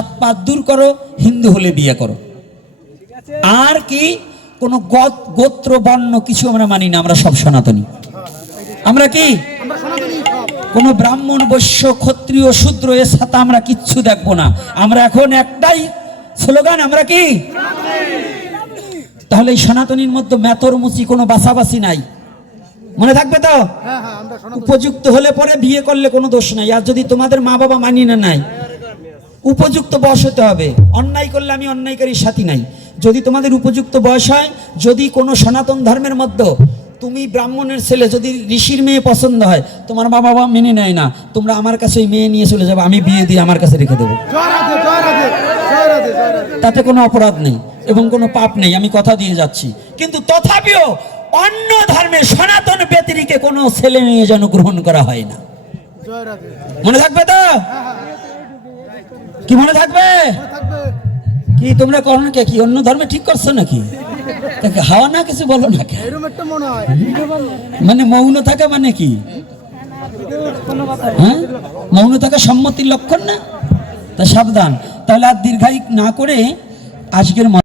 জাত পাত দূর করো হিন্দু হলে বিয়ে করো। আর কি কোনো গোত্র বর্ণ কিছু আমরা মানি না আমরা সব সনাতনী। আমরা কি? কোন ব্রাহ্মণ বৈশ্য ক্ষত্রিয় শূদ্র এর সাথে আমরা কিচ্ছু দেখব না। আমরা এখন একটাই স্লোগান আমরা কি? তাহলে এই সনাতনীর মধ্যে মেতর মুচি কোনো বাসাবাসি নাই। মনে থাকবে তো? উপযুক্ত হলে পরে বিয়ে করলে কোনো দোষ নাই। আর যদি তোমাদের মা বাবা মানি না নাই। উপযুক্ত বয়স হতে হবে। অন্যায় করলে আমি অন্যায়কারীর সাথী নাই। যদি তোমাদের উপযুক্ত বয়স হয় যদি কোনো সনাতন ধর্মের মধ্যে তুমি ব্রাহ্মণের ছেলে যদি ঋষির মেয়ে পছন্দ হয় তোমার মা বাবা মেনে নেয় না তোমরা আমার কাছে ওই মেয়ে নিয়ে চলে যাব আমি বিয়ে দিয়ে আমার কাছে রেখে দেবো। তাতে কোনো অপরাধ নেই এবং কোনো পাপ নেই আমি কথা দিয়ে যাচ্ছি। কিন্তু তথাপিও অন্য ধর্মে সনাতন ব্যতিরিকে কোনো ছেলে মেয়ে যেন গ্রহণ করা হয় না। মনে থাকবে তো? কি মনে থাকবে? কি তোমরা করো না কি অন্য ধর্মে ঠিক করছ নাকি? হাওয়া না কিছু বলো না মানে মৌন থাকা মানে কি? হ্যাঁ? মৌন থাকা সম্মতির লক্ষণ না? তা সাবধান। তাহলে আর দীর্ঘায়িক না করে আজকের